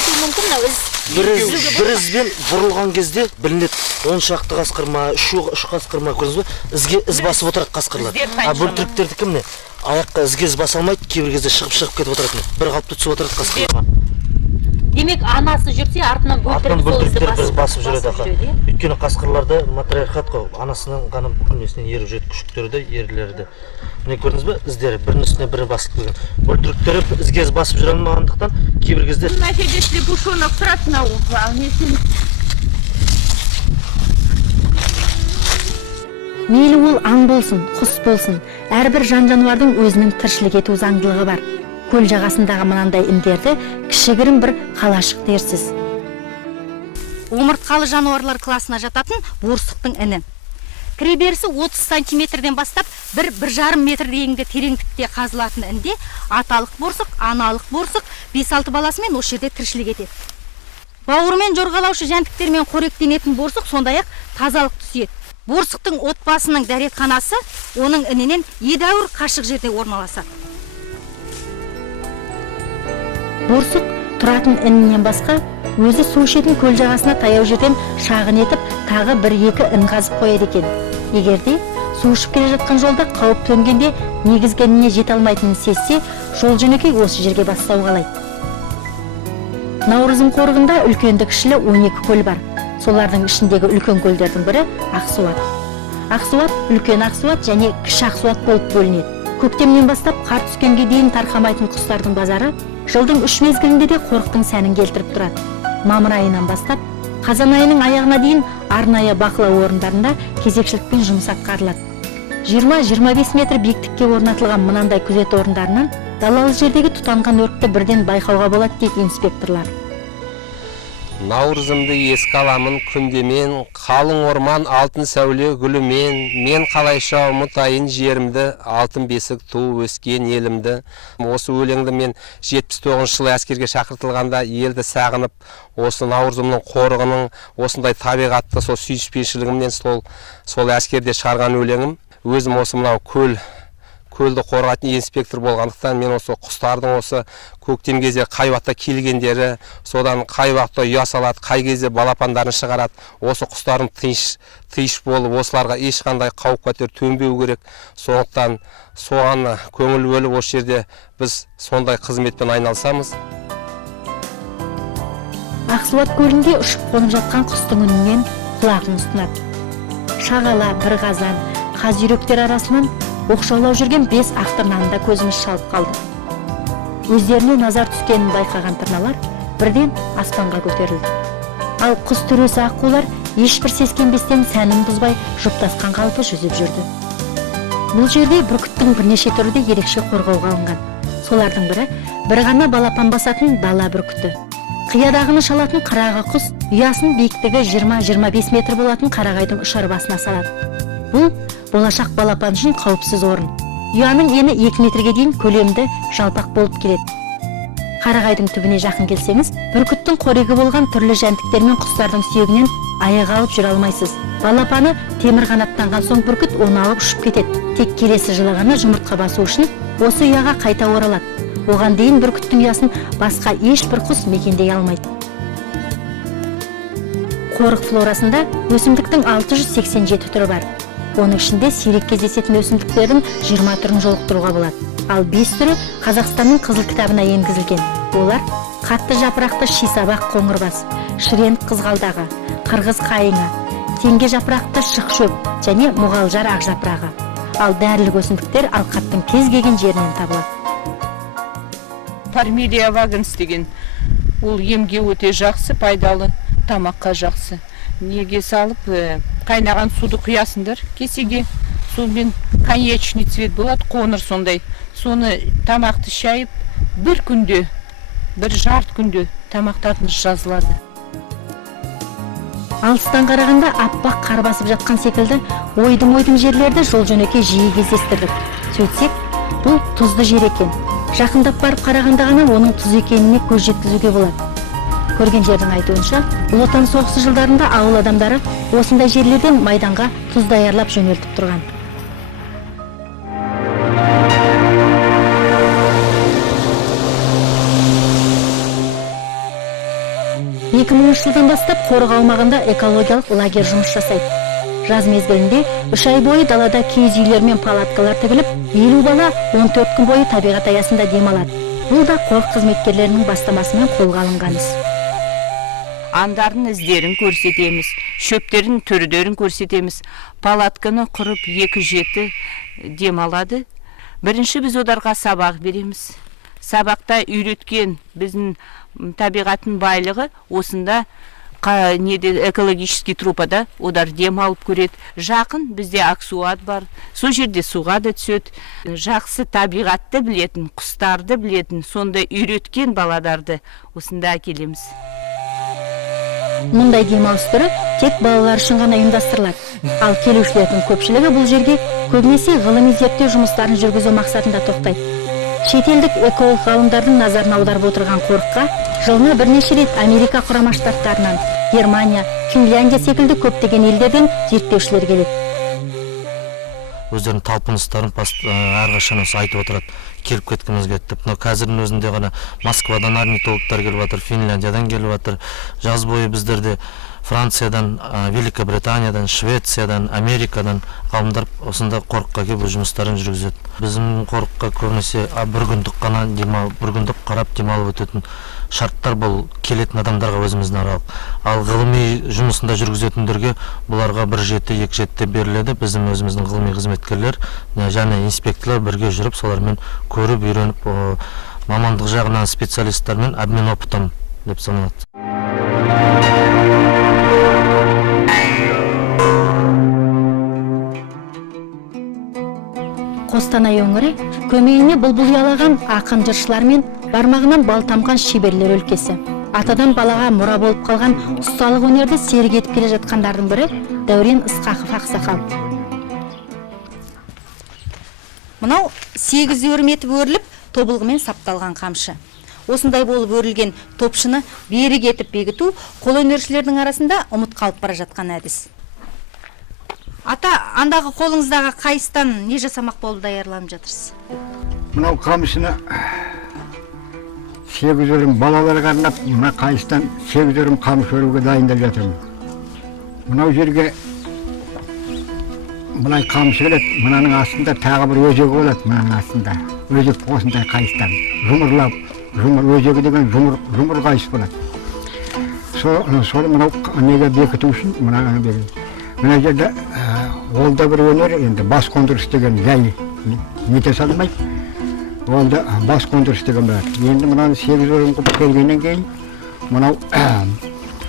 кетуі мүмкін мына із. Бір ізбен бұрылған кезде білінеді 10 шақты қасқыр ма, 3 қасқыр ма, көрдіңіз бе? Ізге із басып отырады қасқырлар. А бөлтіріктердікі міне, аяққа ізге із баса алмайды, кейбір кезде шығып кетіп отырады. Бір қалыпты түсіп отырады қасқырларға. Демек, анасы жүрсе, артынан бөлтіріктер біз басып жүреді ақа. Өйткені қасқырларды матриархат қой, анасының ғана бүкіл несінен еріп жүреді, күшіктері, ерлері. Міне көрдіңіз бе, іздері бірінің үстіне бірі басып келген. Бөлтіріктері ізге із басып жүре алмағандықтан кейбір кезде если бушонок тұрады мынау, мейлі ол аң болсын, құс болсын, әрбір жан-жануардың өзінің тіршілік ету заңдылығы бар. Көл жағасындағы мынандай індерді кішігірім бір қалашық дерсіз. Омыртқалы жануарлар классына жататын борсықтың іні. Кіреберісі 30 сантиметрден бастап 1-1,5 метр дейінгі тереңдікте қазылатын інде аталық борсық, аналық борсық 5-6 баласымен осы жерде тіршілік етеді. Бауырмен жорғалаушы жәндіктермен қоректенетін борсық сондай-ақ тазалық түседі. Борсықтың отбасының дәретханасы оның інінен едәуір қашық жерде орналасады. Борсық тұратын інінен басқа өзі су ішетін көл жағасына таяу жерден шағын етіп, тағы 1-2 ін қазып қояды екен. Егерде су ішіп келе жатқан жолда қауіп төнгенде негізгі ініне жете алмайтынын сезсе, жол жөнекей осы жерге бастау қалайды. Наурызым қорығында үлкенді-кішілі 12 көл бар. Солардың ішіндегі үлкен көлдердің бірі Ақсуат. Ақсуат, үлкен Ақсуат және кіші Ақсуат болып бөлінеді. Көктемнен бастап қар түскенге дейін тарқамайтын құстардың базары жылдың 3 мезгілінде де қорықтың сәнін келтіріп тұрады. Мамыр айынан бастап қазан айының аяғына дейін арнайы бақылау орындарында кезекшілікпен жұмыс атқарылады. 20-25 метр биіктікке орнатылған мынандай күзет орындарынан далалы жердегі тұтанған өртті бірден байқауға болады дейді инспекторлар. Наурызымды еске аламын күндемен, қалың орман алтын сәуле гүлімен, мен қалайша ұмытайын жерімді, алтын бесік туып өскен елімді. Осы өлеңді мен 79 жылы әскерге шақыртылғанда елді сағынып, осы Наурызымның қорығының осындай табиғатты сол сүйіспеншілігімнен сол әскерде шығарған өлеңім. Өзім осы мынау көлді қорғайтын инспектор болғандықтан мен осы құстардың осы көктем кезде қай уақытта келгендері, содан қай уақытта ұя салады, қай кезде балапандарын шығарады, осы құстардың тыныш болып, осыларға ешқандай қауіп-қатер төнбеу керек. Сондықтан соған көңіл бөліп осы жерде біз сондай қызметпен айналысамыз. Ақсуат көлінде ұшып қонып жатқан құстың үнінен құлағын ұстынады. Шағала, бір қазан, қаз-үйректер арасынан оқшаулау жүрген 5 ақ тырнағында көзіміз шалып қалды. Өздеріне назар түскенін байқаған тырналар бірден аспанға көтерілді. Ал құс түресі аққулар ешбір сескенбестен сәнін бұзбай жұптасқан қалпы жүзіп жүрді. Бұл жерде бүркіттің бірнеше түрі де ерекше қорғауға алынған. Солардың бірі бір ғана балапан басатын дала бүркіті. Қиядағыны шалатын қарағы құс ұясын биіктігі 20-25 метр болатын қарағайдың ұшар басына салады. Бұл болашақ балапан үшін қауіпсіз орын. Ұяның ені 2 метрге дейін көлемді жалпақ болып келеді. Қарағайдың түбіне жақын келсеңіз, бүркіттің қорегі болған түрлі жәндіктер мен құстардың сүйегінен аяқ алып жүре алмайсыз. Балапаны темір қанаттанған соң бүркіт оны алып ұшып кетеді. Тек келесі жылы ғана жұмыртқа басу үшін осы ұяға қайта оралады. Оған дейін бүркіттің ұясын басқа ешбір құс мекендей алмайды. Қорық флорасында өсімдіктің 687 түрі бар. Оның ішінде сирек кездесетін өсімдіктердің 20 түрін жолықтыруға болады. Ал 5 түрі Қазақстанның қызыл кітабына енгізілген. Олар қатты жапырақты шисабақ қоңырбас, шіреніп қызғалдағы, қырғыз қайыңы, теңге жапырақты шықшөп және мұғалжар ақ жапырағы. Ал дәрілік өсімдіктер алқаптың кез келген жерінен табылады. Пармелия ваганс деген ол емге өте жақсы, пайдалы, тамаққа жақсы. Неге салып қайнаған суды құясыңдар кесеге, сонымен коньячный цвет болады, қоңыр сондай. Соны тамақты шайып, бір күнде, бір жарты күнде тамақтатыныз жазылады. Алыстан қарағанда аппақ қар басып жатқан секілді ойдым жерлерді жол жөнекей жиі кездестірдік. Сөйтсек, бұл тұзды жер екен. Жақындап барып қарағанда ғана оның тұз екеніне көз жеткізуге болады. Көрген жердің айтуынша, Ұлы Отан соғысы жылдарында ауыл адамдары осындай жерлерден майданға тұз даярлап жөнелтіп тұрған. 2000 жылдан бастап қорық аумағында экологиялық лагерь жұмыс жасайды. Жаз мезгілінде 3 ай бойы далада киіз үйлер мен палаткалар тігіліп, 50 бала 14 күн бойы табиғат аясында демалады. Бұл да қорық қызметкерлерінің бастамасымен қолға алынған іс. Андардың іздерін көрсетеміз, шөптерін түрдерін көрсетеміз. Палатканы құрып 2-7 демалады. Бірінші біз одарға сабақ береміз. Сабақта үйреткен біздің табиғаттың байлығы осында экологический трупада одар дем алып көреді. Жақын бізде Ақсуат бар. Сол жерде суға да түседі. Жақсы табиғатты білетін, құстарды білетін, сонда үйреткен баладарды осында әкелеміз. Мұндай демалыс түрі тек балалар үшін ғана ұйымдастырылады. Ал келушілердің көпшілігі бұл жерге көбінесе ғылыми зерттеу жұмыстарын жүргізу мақсатында тоқтайды. Шетелдік эколог ғалымдардың назарын аударып отырған қорыққа жылына бірнеше рет Америка Құрама Штаттарынан, Германия, Финляндия секілді көптеген елдерден зерттеушілер келеді. Өздерінің талпыныстарын әрқашан айтып отырады. Келіп кеткіміз кетті. Қазірдің өзінде ғана Москвадан орнитологтар келіп жатыр, Финляндиядан келіп жатыр. Жаз бойы біздерде Франциядан, Великобританиядан, Швециядан, Америкадан ғалымдар осында қорыққа келіп жұмыстарын жүргізеді. Біздің қорыққа көбінесе бір күндік қана бір күндік қарап демалып өтетін шарттар бұл келетін адамдарға өзіміздің аралық. Ал ғылыми жұмысында жүргізетіндерге бұларға 1-7-2-7 беріледі. Біздің өзіміздің ғылыми қызметкерлер және инспекторлар бірге жүріп, солармен көріп, үйреніп, мамандық жағынан специалисттармен обмен опытын деп саналады. Қостанай өңірі көмейіне бұлбұл ұялаған ақын жыршылар мен бармағынан бал тамған шеберлер өлкесі. Атадан балаға мұра болып қалған ұсталық өнерді серік етіп келе жатқандардың бірі Дәурен Ысқақов ақсақал. Мынау 8 өрім етіп өріліп, тобылғымен сапталған қамшы. Осындай болып өрілген топшыны берік етіп бекіту қолөнершілердің арасында ұмыт қалып бара жатқан әдіс. Ата, андағы қолыңыздағы қайыстан не жасамақ болып даярланып жатырсыз? Мынау қамшыны 8 өрім балаларға арнап, мына қайыстан 8 өрім қамшы өруге дайындап жатырмын. Мынау жерге мынай қамшы келеді, мынаның астында тағы бір өзегі болады, мынаның астында. Өзек осындай қайыстан. Жұмырлап, өзегі деген жұмыр қайыс болады. Соны мынау неге бекіту үшін мынаны бекіту. Мына жерде ол да бір өнер, енді бас қондырыс деген жай нете салмайды. Ол да бас қондырыс деген болады. Енді мынаны 8 өрім қып келгеннен кейін, мынау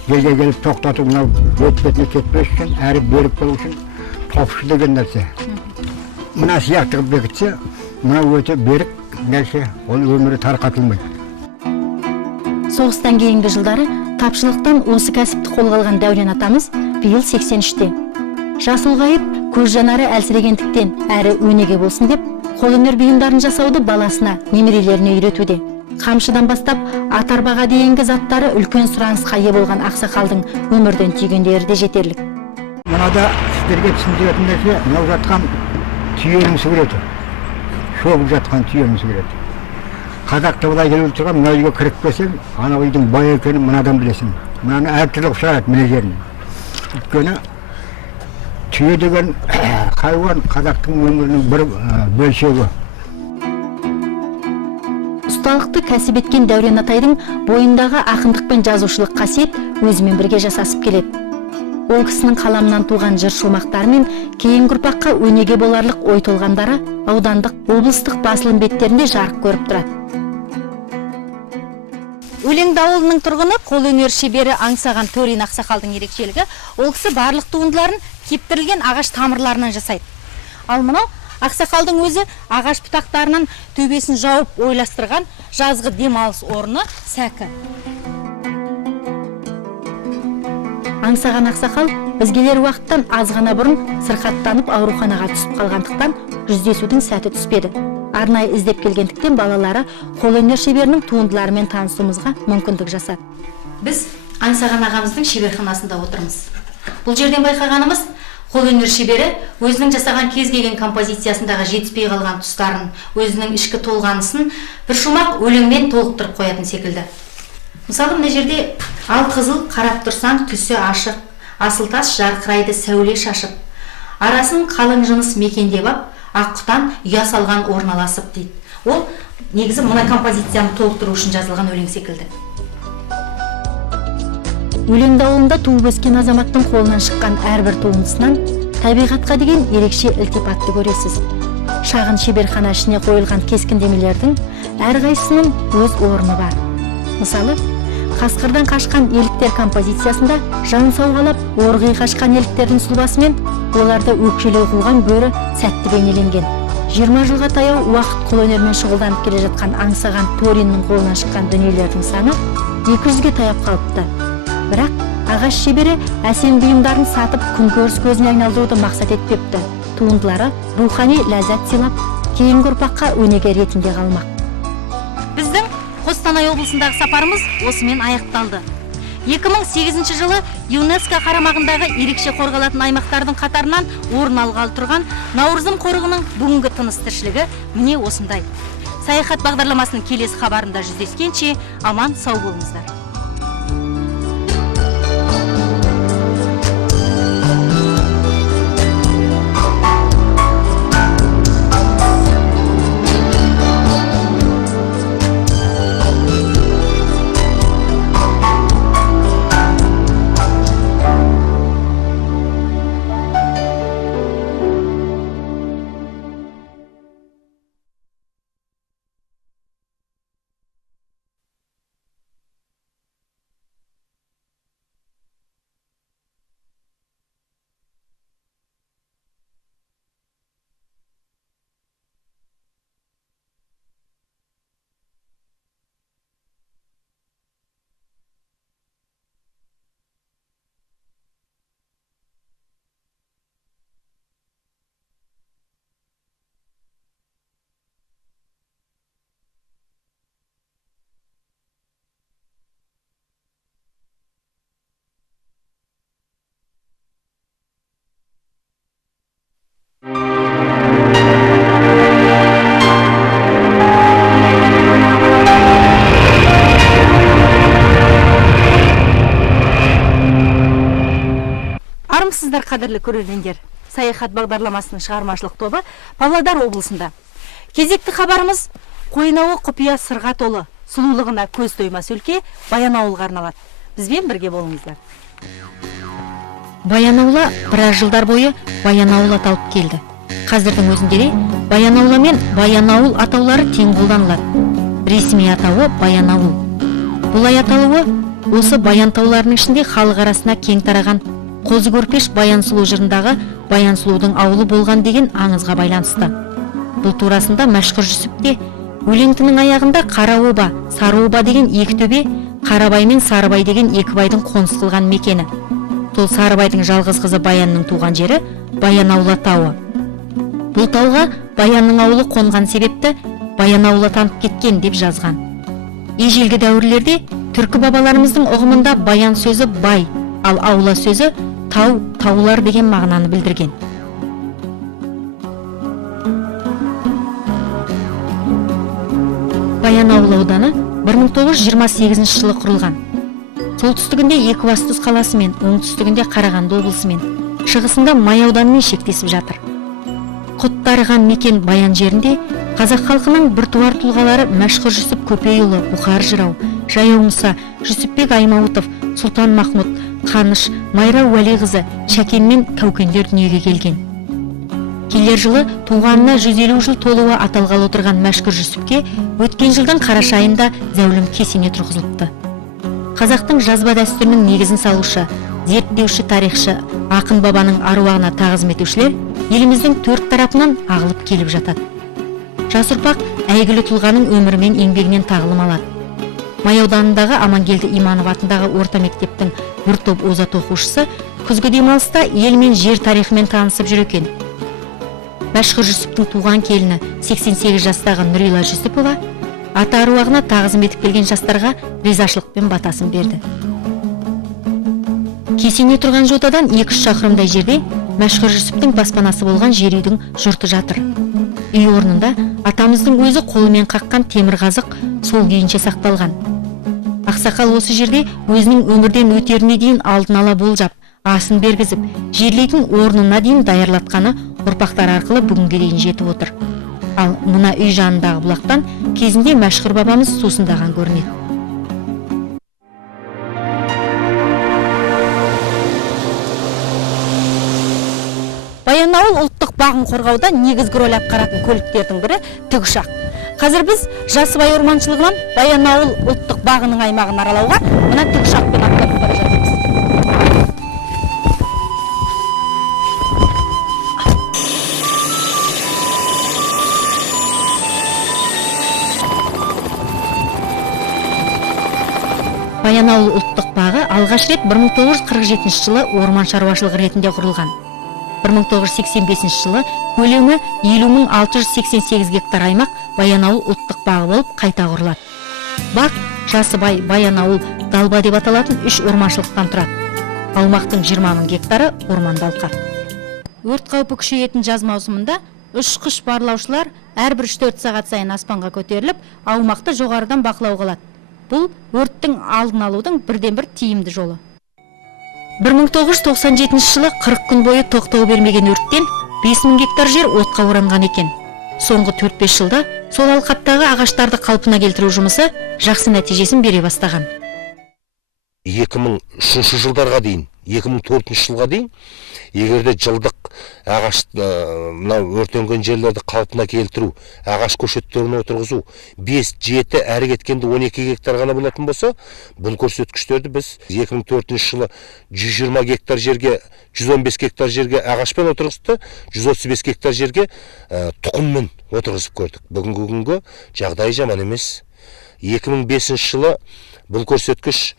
жерге келіп тоқтату, мынау бет-бетіне кетпес үшін, әрі беріп болу үшін топшы деген нәрсе. Мына сияқты қып бекітсе, мынау өте берік нәрсе, ол өмірі тарқатылмайды. Соғыстан кейінгі жылдары тапшылықтан осы кәсіпті қолға алған Дәурен атамыз биыл 83-те. Жас ұлғайып, көз жанары әлсірегендіктен әрі өнеге болсын деп, қолөнер бұйымдарын жасауды баласына, немерелеріне үйретуде. Қамшыдан бастап атарбаға дейінгі заттары үлкен сұранысқа ие болған ақсақалдың өмірден түйгендері де жетерлік. Мынада сіздерге түсіндіретін нәрсе, мынау жатқан түйенің суреті. Шоғып жатқан түйенің суреті. Қазақта былай келіп тұрған, мына үйге кіріп келсең, ана үйдің бай екенін мынадан білесің. Мынаны әртүрлі ұқсарады мына жерін. Өйткені түйе деген хайуан қазақтың өмірінің бір бөлшегі. Ұсталықты кәсіп еткен Дәурен атайдың бойындағы ақындық пен жазушылық қасиет өзімен бірге жасасып келеді. Ол кісінің қаламынан туған жыр шумақтары мен кейінгі ұрпаққа өнеге боларлық ой толғамдары аудандық, облыстық басылым беттерінде жарық көріп тұрады. Өлеңді ауылының тұрғыны қолөнер шебері аңсаған Төрен ақсақалдың ерекшелігі, ол кісі барлық туындыларын кептірілген ағаш тамырларынан жасайды. Ал мынау ақсақалдың өзі ағаш бұтақтарынан төбесін жауып ойластырған жазғы демалыс орны сәкі. Аңсаған ақсақал бізгелер уақыттан аз ғана бұрын сырқаттанып ауруханаға түсіп қалғандықтан жүздесудің сәті түспеді. Арнайы іздеп келгендіктен балалары қолөнер шеберінің туындыларымен танысуымызға мүмкіндік жасады. Біз Аңсаған ағамыздың шеберханасында отырмыз. Бұл жерден байқағанымыз, қолөнер шебері өзінің жасаған кез келген композициясындағы жетіспей қалған тұстарын, өзінің ішкі толғанысын бір шумақ өлеңмен толықтырып қоятын секілді. Мысалы, мына жерде Ал қызыл қарап тұрсаң түсі ашық, асыл тас жарқырайды сәуле шашып. Арасын қалың жыныс мекендеп ап, аққұтан ұя салған орналасып дейді. Ол негізі мына композицияны толықтыру үшін жазылған өлең секілді. Өлең дауылында туып өскен азаматтың қолынан шыққан әрбір туындысынан табиғатқа деген ерекше ілтипатты көресіз. Шағын шеберхана ішіне қойылған кескіндемелердің әрқайсысының өз орны бар. Мысалы, қасқырдан қашқан еліктер композициясында жан сауғалап, орғи қашқан еліктердің сұлбасымен оларды өкшелеу қуған бөрі сәтті бейнеленген. 20 жылға таяу уақыт қолөнермен шұғылданып келе жатқан аңсаған Ториннің қолынан шыққан дүниелердің саны 200-ге таяп қалыпты. Бірақ ағаш шебері әсем бұйымдарын сатып күнкөріс көзіне айналдыруды мақсат етпепті. Туындылары рухани ләззат сыйлап, кейінгі ұрпаққа өнеге ретінде қалмақ. Біздің Қостанай облысындағы сапарымыз осымен аяқталды. 2008 жылы ЮНЕСКО қарамағындағы ерекше қорғалатын аймақтардың қатарынан орын алғалы тұрған Наурызым қорығының бүгінгі тыныс-тіршілігі міне осындай. Саяхат бағдарламасының келесі хабарында жүздескенше аман сау болыңыздар. Армысыздар, қадірлі көрермендер. Саяхат бағдарламасының шығармашылық тобы Павлодар облысында. Кезекті хабарымыз Қойнауы құпия сырға толы, сұлулығына көз тоймас өлке Баянауылға арналады. Бізбен бірге болыңыздар. Баянаула біраз жылдар бойы Баянауыл аталып келді. Қазірдің өзінде де Баянаула мен Баянауыл атаулары тең қолданылады. Ресми атауы Баянауыл. Бұлай аталуы осы Баян тауларының ішінде халық арасына кең тараған Қозы көрпеш Баян сұлу жырындағы Баян сұлудың ауылы болған деген аңызға байланысты. Бұл турасында мәшһүр Жүсіпте өлеңтінің аяғында Қара оба, Сары оба деген екі төбе, Қарабай мен Сарыбай деген екі байдың қоныс қылған мекені. Сол Сарыбайдың жалғыз қызы Баянның туған жері Баянаула тауы. Бұл тауға Баянның ауылы қонған себепті Баянаула танып кеткен деп жазған. Ежелгі дәуірлерде түркі бабаларымыздың ұғымында Баян сөзі бай, ал аула сөзі тау, таулар деген мағынаны білдірген. Баянауыл ауданы 1928 жылы құрылған. Солтүстігінде Екібастұз қаласы мен оңтүстігінде Қарағанды облысы мен шығысында Май ауданымен шектесіп жатыр. Құттарған мекен Баян жерінде қазақ халқының біртуар тұлғалары мәшһүр Жүсіп Көпейұлы, Бұқар жырау, Жаяу Мұса, Жүсіпбек Аймауытов, Сұлтан Махмұт, Қаныш, Майра Уәлиқызы, Шәкен мен Кәукендер дүниеге келген. Келер жылы туғанына 150 жыл толуы аталғалы отырған мәшһүр Жүсіпке өткен жылдың қараша айында зәулім кесене тұрғызылыпты. Қазақтың жазба дәстүрінің негізін салушы, зерттеуші, тарихшы, ақын бабаның аруағына тағзым етушілер еліміздің төрт тарапынан ағылып келіп жатады. Жас ұрпақ әйгілі тұлғаның өмірі мен еңбегінен тағылым алады. Май ауданындағы Амангелді Иманов атындағы орта мектептің бір топ озат оқушысы күзгі демалыста ел мен жер тарихымен танысып жүр екен. Мәшһүр Жүсіптің туған келіні 88 жастағы Нұрила Жүсіпова ата аруағына тағзым етіп келген жастарға ризашылықпен батасын берді. Кесене тұрған жотадан 2-3 шақырымдай жерде мәшһүр Жүсіптің баспанасы болған жер үйдің жұрты жатыр. Үй орнында атамыздың өзі қолымен қаққан темір қазық сол күйінше сақталған. Ақсақал осы жерде өзінің өмірден өтеріне дейін алдын ала болжап, асын бергізіп, жерлейтін орнына дейін даярлатқаны ұрпақтар арқылы бүгінге дейін жетіп отыр. Ал мына үй жанындағы бұлақтан кезінде мәшһүр бабамыз сусындаған көрінеді. Баянауыл ұлттық бағын қорғауда негізгі рөл атқаратын көліктердің бірі тікұшақ. Қазір біз Жасыбай орманшылығынан Баянауыл ұлттық бағының аймағын аралауға мына тікұшақпен аттанып бара жатырмыз. Баянауыл ұлттық бағы алғаш рет 1947 жылы орман шаруашылығы ретінде құрылған. 1985 жылы көлемі 50.688 гектар аймақ Баянауыл ұлттық бағы болып қайта құрылады. Бақ Жасыбай, Баянауыл, Далба деп аталатын 3 орманшылықтан тұрады. Аумақтың 20.000 гектары орманды алқап. Өрт қаупі күшейетін жаз маусымында ұшқыш барлаушылар әрбір 3-4 сағат сайын аспанға көтеріліп, аумақты жоғарыдан бақылауға алады. Бұл өрттің алдын алудың бірден-бір тиімді жолы. 1997 жылы 40 күн бойы тоқтау бермеген өрттен 5000 гектар жер отқа оранған екен. Соңғы 4-5 жылда сол алқаптағы ағаштарды қалпына келтіру жұмысы жақсы нәтижесін бере бастаған. 2003 жылдарға дейін, 2004 жылға дейін, егерде жылдық ағаш өртенген жерлерді қалпына келтіру, ағаш көшеттерін отырғызу 5-7 әрі кеткенде 12 гектар ғана болатын болса, бұл көрсеткіштерді біз 2004 жылы 120 гектар жерге, 115 гектар жерге ағашпен отырғызды, 135 гектар жерге тұқыммен отырғызып көрдік. Бүгінгі күнгі жағдай жаман емес. 2005 жылы бұл көрсеткіш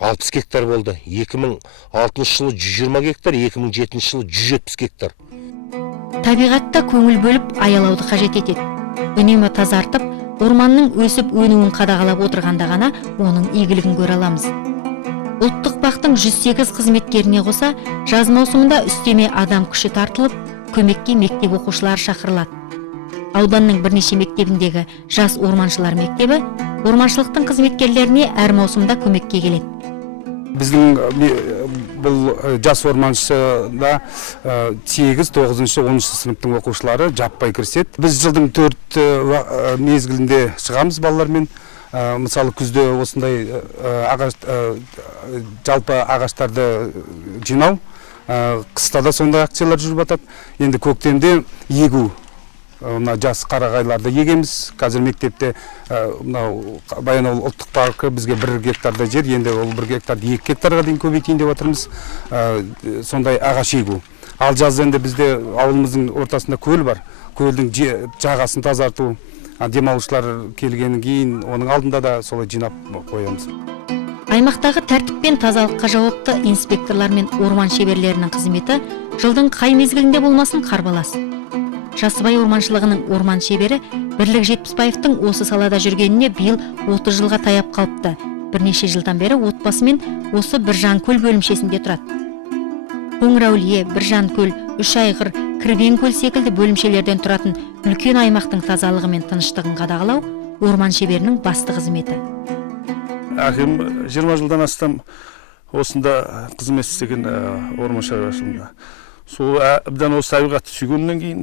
60 гектар болды. 2006 жылы 120 гектар, 2007 жылы 170 гектар. Табиғатта көңіл бөліп аялауды қажет етеді. Үнемі тазартып, орманның өсіп өнуін қадағалап отырғанда ғана оның игілігін көре аламыз. Ұлттық бақтың 108 қызметкеріне қоса, жаз маусымында үстеме адам күші тартылып, көмекке мектеп оқушылары шақырылады. Ауданның бірнеше мектебіндегі жас орманшылар мектебі орманшылықтың қызметкерлеріне әр маусымда көмекке келеді. Біздің бұл жас орманшыда 8-9-10 сыныптың оқушылары жаппай кіріседі. Біз жылдың 4 мезгілінде шығамыз балалармен. Мысалы күзде осындай жалпы ағаштарды жинау, қыста да сондай акциялар жүріп жатады. Енді көктемде егу. Жас қарағайларды егеміз. Қазір мектепте Баянауыл ұлттық паркі бізге 1 гектарда жер, енді ол 1 гектарды 2 гектарға дейін көбейтейін деп отырмыз. Сондай ағаш егу. Ал жаз енді бізде ауылымыздың ортасында көл бар. Көлдің жағасын тазарту, демалушылар келгеннен кейін оның алдында да солай жинап қоямыз. Аймақтағы тәртіп пен тазалыққа жауапты инспекторлар мен орман шеберлерінің қызметі жылдың қай мезгілінде болмасын қарбалас. Жасыбай орманшылығының орман шебері Бірлік Жетпісбаевтың осы салада жүргеніне биыл 30 жылға таяп қалыпты. Бірнеше жылдан бері отбасымен осы Біржанкөл бөлімшесінде тұрады. Қоңыраулие, Біржанкөл, Үшайғыр, Кірбенкөл секілді бөлімшелерден тұратын үлкен аймақтың тазалығы мен тыныштығын қадағалау орман шеберінің басты қызметі. Әкем 20 жылдан астам осында қызмет істеген орман шаруашылығында. Сол әбден осы табиғатты сүйгеннен кейін,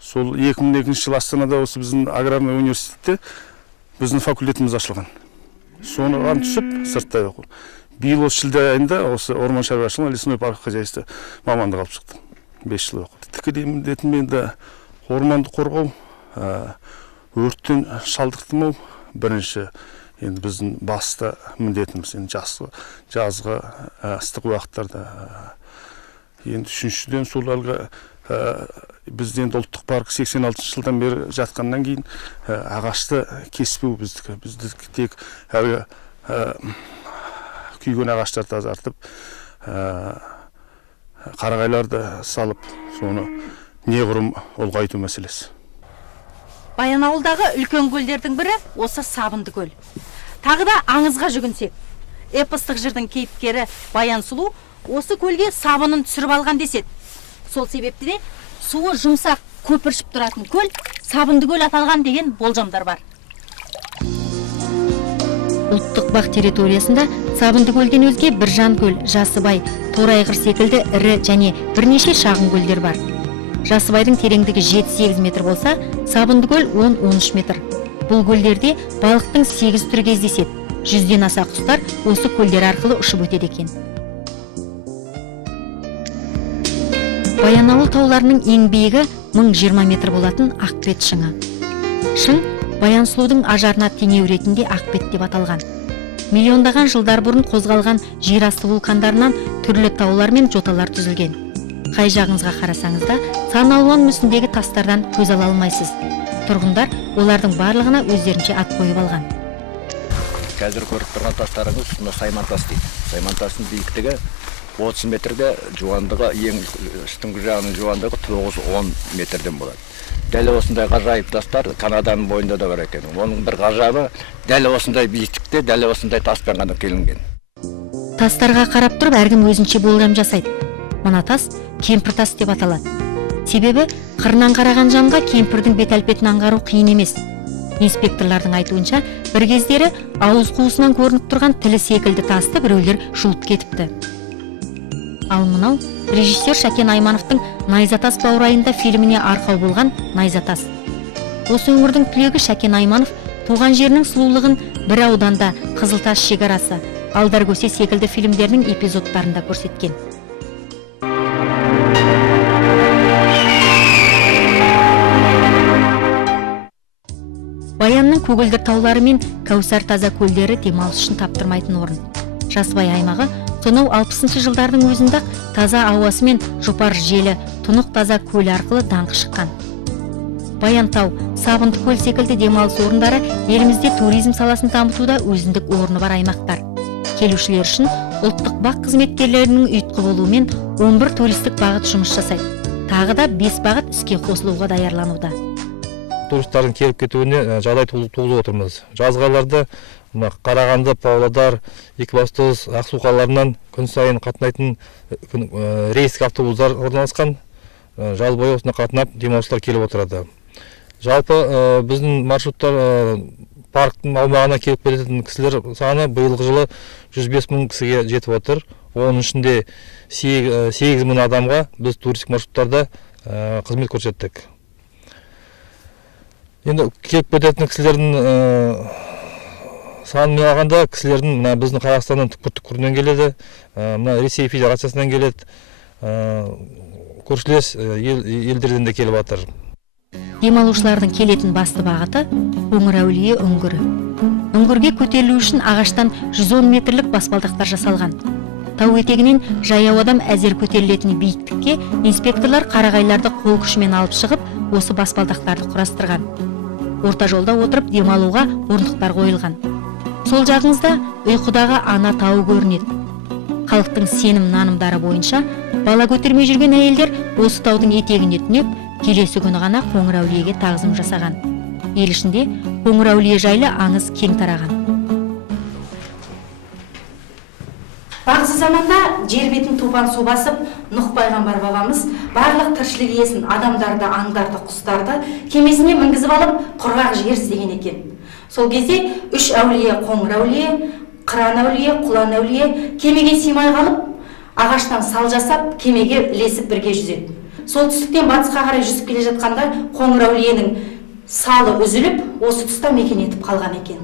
сол 2002 жыл Астанада осы біздің аграрный университетте біздің факультетіміз ашылған. Соныған түсіп, сырттай оқу. Биыл осы шілде айында осы орман шаруашылығы лесной парк хозяйствы мамандық алып шықтым. 5 жыл оқыды. Тікелей міндетім енді орманды қорғау, өрттен шалдықтырмау бірінші енді біздің басты міндетіміз. Жазғы ыстық уақыттарда. Енді үшіншіден сол алға бізден ұлттық парк 86 жылдан бері жатқаннан кейін ағашты кеспеу біздікі. Біздікі тек күйген ағаштарды тазартып, қарағайларды салып, соны неғұрым ұлғайту мәселесі. Баянауылдағы үлкен көлдердің бірі осы Сабынды көл. Тағы да аңызға жүгінсек, эпостық жырдың кейіпкері Баян Сұлу осы көлге сабынын түсіріп алған деседі. Сол себепті де суы жұмсақ көпіршіп тұратын көл Сабынды көл аталған деген болжамдар бар. Ұлттық бақ территориясында Сабындыкөлден өзге Біржанкөл, Жасыбай, Торайғыр секілді ірі және бірнеше шағын көлдер бар. Жасыбайдың тереңдігі 7-8 метр болса, Сабындыкөл 10-13 метр. Бұл көлдерде балықтың 8 түрі кездеседі. 100-ден аса құстар осы көлдер арқылы ұшып өтеді екен. Баянауыл тауларының ең биігі 1020 метр болатын Ақбет шыңы. Шың Баян сұлудың ажарына теңеу ретінде Ақбет деп аталған. Миллиондаған жылдар бұрын қозғалған жер асты вулкандарынан түрлі таулар мен жоталар түзілген. Қай жағыңызға қарасаңыз да сан алуан мүсіндегі тастардан көз ала алмайсыз. Тұрғындар олардың барлығына өздерінше ат қойып алған. Қазір көріп тұрған тастарыңыз мына Саймантас дейді. Саймантастың биіктігі 30 метрде, жуандығы ең үстіңгі жағының жуандығы 9-10 метрден болады. Дәл осындай ғажайып тастар Канаданың бойында да бар екен. Оның бір ғажабы дәл осындай биіктікте, дәл осындай таспен ғана келінген. Тастарға қарап тұрып әркім өзінше болжам жасайды. Мына тас кемпір тас деп аталады. Себебі қырынан қараған жанға кемпірдің бет әлпетін аңғару қиын емес. Инспекторлардың айтуынша, бір кездері ауыз қуысынан көрініп тұрған тілі секілді тасты біреулер жұлып кетіпті. Ал мынау режиссер Шәкен Аймановтың Найзатас баурайында фильміне арқау болған Найзатас. Осы өңірдің түлегі Шәкен Айманов туған жерінің сұлулығын бір ауданда Қызылтас шекарасы, Алдаркөсе секілді фильмдерінің эпизодтарында көрсеткен. Баянның көгілдір таулары мен Кәусар таза көлдері демалыс үшін таптырмайтын орын. Жасыбай аймағы сонау 60-шы жылдардың өзінде таза ауасы мен жұпар желі, тұнық таза көл арқылы даңқы шыққан. Баянтау, Сабындыкөл секілді демалыс орындары елімізде туризм саласын дамытуда өзіндік орны бар аймақтар. Келушілер үшін ұлттық бақ қызметкерлерінің ұйытқы болуымен 11 туристік бағыт жұмыс жасайды. Тағы да 5 бағыт іске қосылуға даярлануда. Туристардың келіп кетуіне жағдай туғызып отырмыз. Жазғайларда Қарағанды, Павлодар, Екібастұз, Ақсу қалаларынан күн сайын қатынайтын рейстік автобустар орналасқан. Жаз бойы осында қатынап демалушылар келіп отырады. Жалпы біздің маршруттар парктың аумағына келіп келетін кісілер саны биылғы жылы 105 мың кісіге жетіп отыр. Оның ішінде 8 мың адамға біз туристік маршруттарда қызмет көрсеттік. Енді келіп кететін кісілердің санымен алғанда кісілердің біздің Қазақстанның түкпір-түкпірінен келеді, Ресей Федерациясынан келеді, көршілес елдерден де келіп жатыр. Демалушылардың келетін басты бағыты Қоңыр-Әулие үңгірі. Үңгірге көтерілу үшін ағаштан 110 метрлік баспалдақтар жасалған. Тау етегінен жаяу адам әзер көтерілетін биіктікке инспекторлар қарағайларды қол күшімен алып шығып, осы баспалдақтарды құрастырған. Орта жолда отырып демалуға орындықтар қойылған. Сол жағыңызда ұйқыдағы ана тауы көрінеді. Халықтың сенім нанымдары бойынша бала көтермей жүрген әйелдер осы таудың етегіне түнеп, келесі күні ғана Қоңыр-Әулиеге тағзым жасаған. Ел ішінде Қоңыр-Әулие жайлы аңыз кең тараған. Бағзы заманда жер бетін топан су басып, Нұх пайғамбар бабамыз барлық тіршілік иесін, адамдарды, аңдарды, құстарды кемесіне мінгізіп алып, құрғақ жер іздеген екен. Сол кезде 3 әулие, Қоңыр-Әулие, Қыран-Әулие, Құлан-Әулие кемеге сыймай қалып, ағаштан сал жасап, кемеге ілесіп бірге жүзеді. Солтүстіктен батысқа қарай жүзіп келе жатқанда Қоңыр-Әулиенің салы үзіліп, осы тұста мекен етіп қалған екен.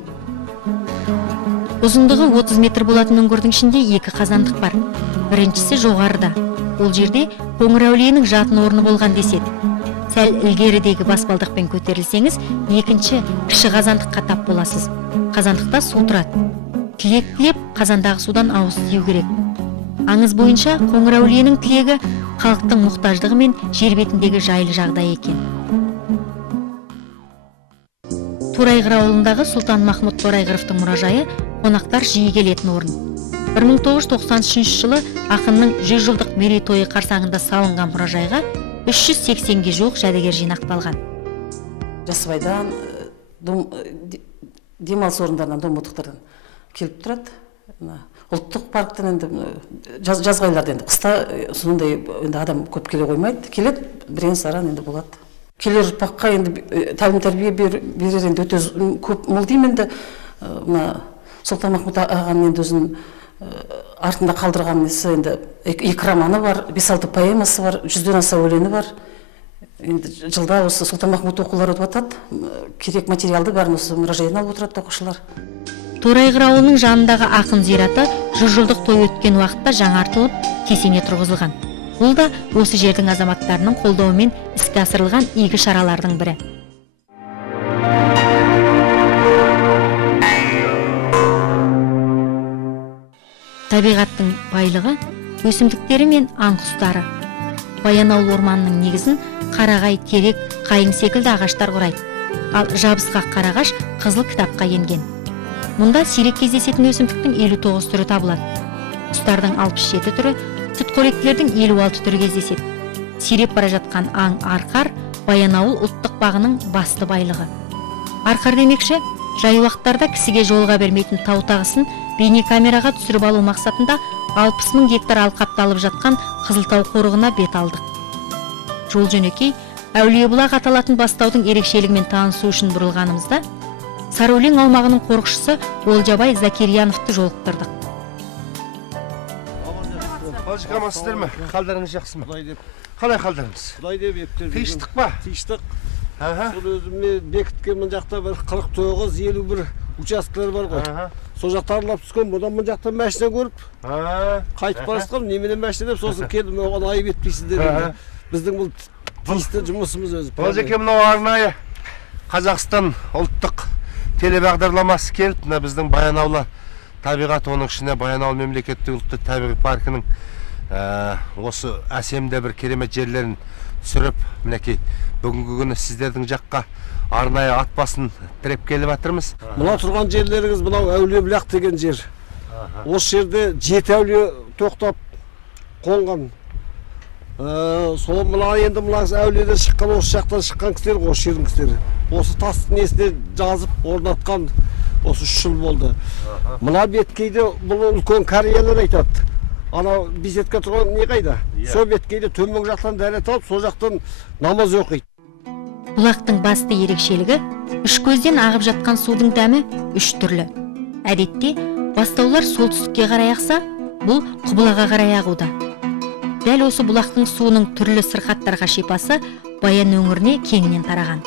Ұзындығы 30 метр болатын үңгірдің ішінде 2 қазандық бар. Біріншісі жоғарыда. Ол жерде Қоңыр-Әулиенің жатын орны болған деседі. Сәл ілгерідегі баспалдақпен көтерілсеңіз, екінші кіші қазандыққа тап боласыз. Қазандықта су тұрады. Тілек тілеп, қазандағы судан ауыз тию керек. Аңыз бойынша Қоңыр-Әулиенің тілегі халықтың мұқтаждығы мен жер бетіндегі жайлы жағдай екен. Торайғыр ауылындағы Сұлтан Махмұт Торайғыровтың мұражайы қонақтар жиі келетін орын. 1993 жылы ақынның 100 жылдық мерейтойы қарсаңында салынған мұражайға 380-ге жуық жәдігер жинақталған. Жасыбайдан, демалыс орындарынан, домбытықтардан келіп тұрады. Ұлттық парктан енді жазғайларда енді қыста сондай адам көп келе қоймайды. Келеді, бірен саран енді болады. Келер ұрпаққа енді тәлім тәрбие берер енді өте көп мол деймін енді Сұлтанмахмұт ағаның енді өзінің артында қалдырған несі, енді 2 романы бар, 5-6 поэмасы бар, 100-ден аса өлеңі бар. Енді жылда осы Сұлтанмахмұт оқулары өтіп жатады. Керек материалды бәрін осы мұражайдан алып отырады оқушылар. Торайғыр ауылының жанындағы ақын зираты 100 жылдық той өткен уақытта жаңартылып, кесене тұрғызылған. Бұл да осы жердің азаматтарының қолдауымен іске асырылған игі шаралардың бірі. Табиғаттың байлығы өсімдіктері мен аң құстары. Баянауыл орманының негізін қарағай, терек, қайың секілді ағаштар құрайды. Ал жабысқақ қарағаш қызыл кітапқа енген. Мұнда сирек кездесетін өсімдіктің 59 түрі табылады. Құстардың 67 түрі, сүтқоректілердің 56 түрі кездеседі. Сиреп бара жатқан аң арқар Баянауыл ұлттық бағының басты байлығы. Арқар демекші, жай уақыттарда кісіге жолға бермейтін тау тағысын бейнекамераға түсіріп алу мақсатында 60 000 гектар алқапты алып жатқан Қызылтау қорығына бет алдық. Жол жөнекей Әулиебұлақ аталатын бастаудың ерекшелігімен танысу үшін бұрылғанымызда Сарыөлең аумағының қорықшысы Олжабай Закирьяновты жолықтырдық. Қалжық амансыздар ма? Қалдарыңыз жақсы ма? Қалай қалдарыңыз? Құдай деп ептер. Тиіштік па? Тиіштік. Сол өзіме бекіткен мын жақта бір 49-51 учаскелер бар ғой. Сол жақта аралап түскен, бұдан мын жақта мәшіне көріп, қайтып бара жатқам, немене мәшіне деп, сосын келдім, оған айып етпейсіздер. Біздің бұл тиісті жұмысымыз өзі. Олжеке, мынау арнайы Қазақстан ұлттық телебағдарламасы келіп, мына біздің Баянауыл табиғат, оның ішіне Баянауыл мемлекеттік ұлттық табиғи паркінің осы әсемде бір керемет жерлерін түсіріп, мінекей бүгінгі күні сіздердің жаққа арнайы ат басын тіреп келіп жатырмыз. Мына тұрған жерлеріңіз мынау Әулиебұлақ деген жер. Осы жерде 7 әулие тоқтап қонған. Сол мына енді мына әулиеден шыққан, осы жақтан шыққан кісілер, осы жердің кісілері. Осы тастың несіне жазып орнатқан осы 3 жыл болды. Мына беткейде бұл үлкен кореялар айтады. Ана беседка тұрған не қайда? Сол беткейде төмен жақтан дәрет алып, сол жақтан намаз оқиды. Бұлақтың басты ерекшелігі үш көзден ағып жатқан судың дәмі 3 түрлі. Әдетте бастаулар солтүстікке қарай ақса, бұл Құбылаға қарай ағуда. Дәл осы бұлақтың суының түрлі сырқаттарға шипасы Баян өңіріне кеңінен тараған.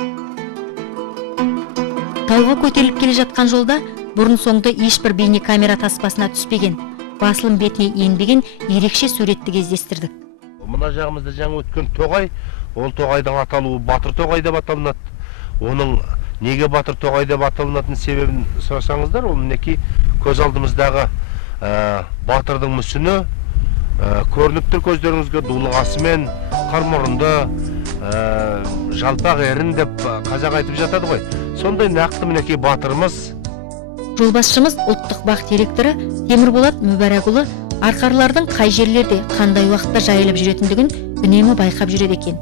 Тауға көтеріліп келе жатқан жолда бұрын соңды ешбір бейнекамера таспасына түспеген, басылым бетіне енбеген ерекше суретті кездестірдік. Мына жағымызда жаңа өткен тоғай, ол тоғайдың аталуы Батыр тоғай деп аталынады. Оның неге Батыр тоғай деп аталынатын себебін сұрасаңыздар, ол мінекей көз алдымыздағы батырдың мүсіні көрініп тұр көздеріңізге, дулығасымен, қармұрынды, жалпақ ерін деп қазақ айтып жатады ғой. Сондай нақты мінекей батырымыз. Жолбасшымыз ұлттық бақ директоры Темірболат Мүбәрәкұлы арқарлардың қай жерлерде қандай уақытта жайылып жүретіндігін үнемі байқап жүреді екен.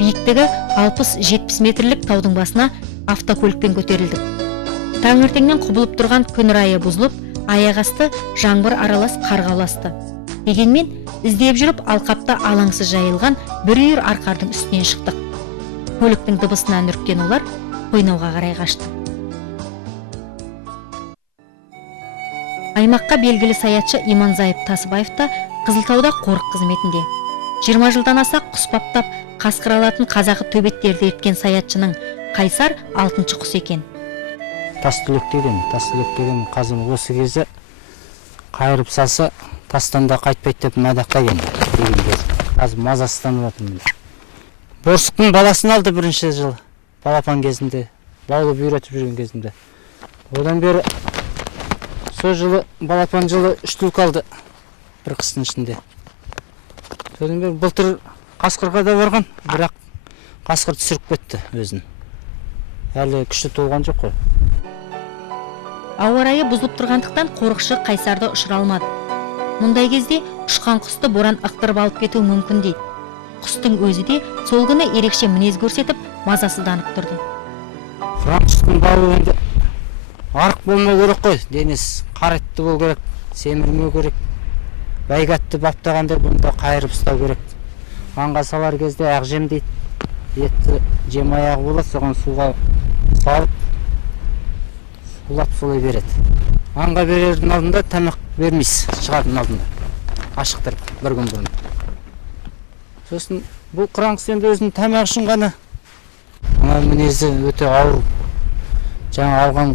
Биіктігі 60-70 метрлік таудың басына автокөлікпен көтерілдік. Таңертеңнен құбылып тұрған күн райы бұзылып, аяқ асты жаңбыр аралас қарға ұласты. Дегенмен іздеп жүріп алқапта алаңсыз жайылған бір үйір арқардың үстінен шықтық. Көліктің дыбысынан үріккен олар Қойнауға қарай қашты. Аймаққа белгілі саятшы Иманзайып Тасыбаев та Қызылтауда қорық қызметінде. 20 жылдан аса құс баптап, қасқыр алатын қазақы төбеттерді еткен саятшының Қайсар 6-шы құс екен. Тастүлек деген қазым осы кезде қайырып салса, тастан да қайтпайды деп мадаққа келді. Қазір мазасызданып жатырмын. Борсықтың баласын алды бірінші жылы. Балапан кезінде, баулып үйретіп жүрген кезінде. Одан бері сол жылы балапан жылы 3 түлкі алды бір қыстың ішінде. Содан бері былтыр қасқырға да барған, бірақ қасқыр түсіріп кетті өзін. Әлі күшті толған жоқ қой. Ауа райы бұзылып тұрғандықтан қорықшы Қайсарды ұшыра алмады. Мұндай кезде ұшқан құсты боран ықтырып алып кетуі мүмкін дейді. Құстың өзі де сол күні ерекше мінез көрсетіп, мазасызданып тұрды. Француздың бауы енді арық болмау керек қой, денесі қарайтты бол керек, семірмеу керек. Байгатты баптағанда бұнда қайырып ұстау керек. Аңға салар кезде ақ жем дейді. Етті жем аяғы болады, соған суға салып, сулап солай береді. аңға берердің алдында тамақ бермейсіз, шығардың алдында. Ашықтырып, бір күн бұрын. Сосын бұл қыран құс енді өзінің тамақ үшін ғана. Ана мінезі өте ауыр. Жаңа алған